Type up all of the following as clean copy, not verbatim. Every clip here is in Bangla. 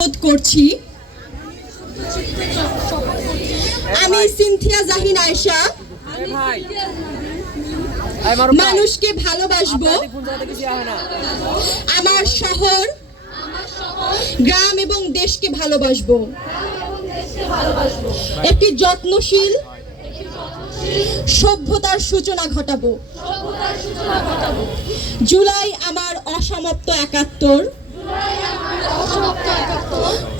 করছি। আমি সিনথিয়া জাহিন আয়েশা মানুষকে ভালোবাসবো। আমার শহর, গ্রাম এবং দেশকে ভালোবাসবো। একটি যত্নশীল সভ্যতার সূচনা ঘটাবো। জুলাই আমার অসমাপ্ত ৭১।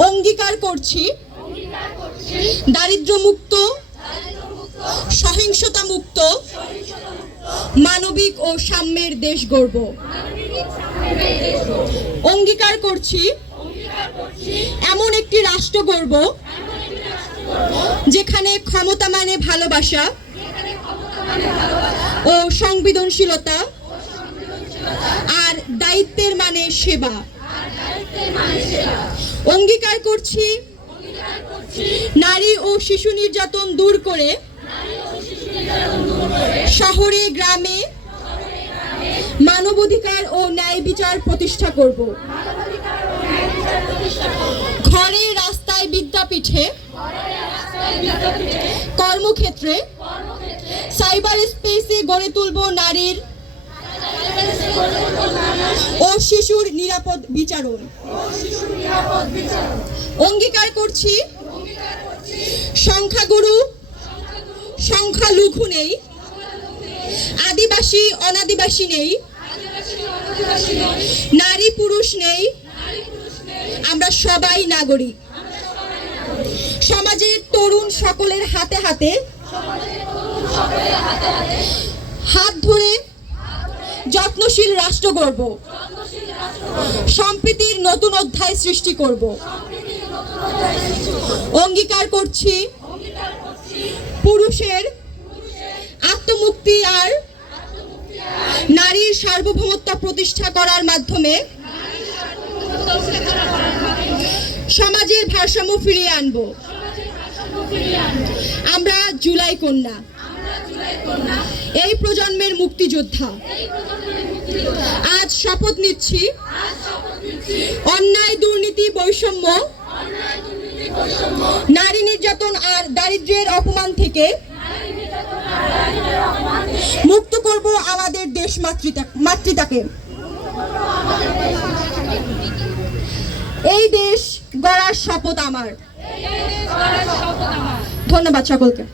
অঙ্গীকার করছি দারিদ্র্য মুক্ত, সহিংসতা মুক্ত, মানবিক ও সাম্যের দেশ গড়ব। অঙ্গীকার করছি এমন একটি রাষ্ট্র গড়ব যেখানে ক্ষমতা মানে ভালোবাসা ও সংবেদনশীলতা, আর দায়িত্বের মানে সেবা। অঙ্গীকার করছি নারী ও শিশু নির্যাতন দূর করে শহরে গ্রামে মানবাধিকার ও ন্যায় বিচার প্রতিষ্ঠা করব। ঘরে, রাস্তায়, বিদ্যাপীঠে, কর্মক্ষেত্রে, সাইবার স্পেসে গড়ে তুলব নারীর ও শিশুর নিরাপদ বিচারণ। অঙ্গীকার করছি সংখ্যাগুরু সংখ্যালঘু নেই, আদিবাসী অনাদিবাসী নেই, নারী পুরুষ নেই, আমরা সবাই নাগরিক। সমাজের তরুণ সকলের হাতে হাতে হাত ধরে যত্নশীল রাষ্ট্র গড়ব। সম্প্রীতির নতুন অধ্যায় সৃষ্টি করব। অঙ্গীকার করছি পুরুষের আত্মমুক্তি আর নারীর সার্বভৌমত্ব প্রতিষ্ঠা করার মাধ্যমে সমাজের ভারসাম্য ফিরিয়ে আনব। আমরা জুলাই কন্যা, এই প্রজন্মের মুক্তিযোদ্ধা। আজ শপথ নিচ্ছি অন্যায়, দুর্নীতি, বৈষম্য, নারী নির্যাতন আর দারিদ্র্যের অপমান থেকে মুক্ত করব আমাদের দেশ মাতৃতাকে। এই দেশ গড়ার শপথ আমার। ধন্যবাদ সকলকে।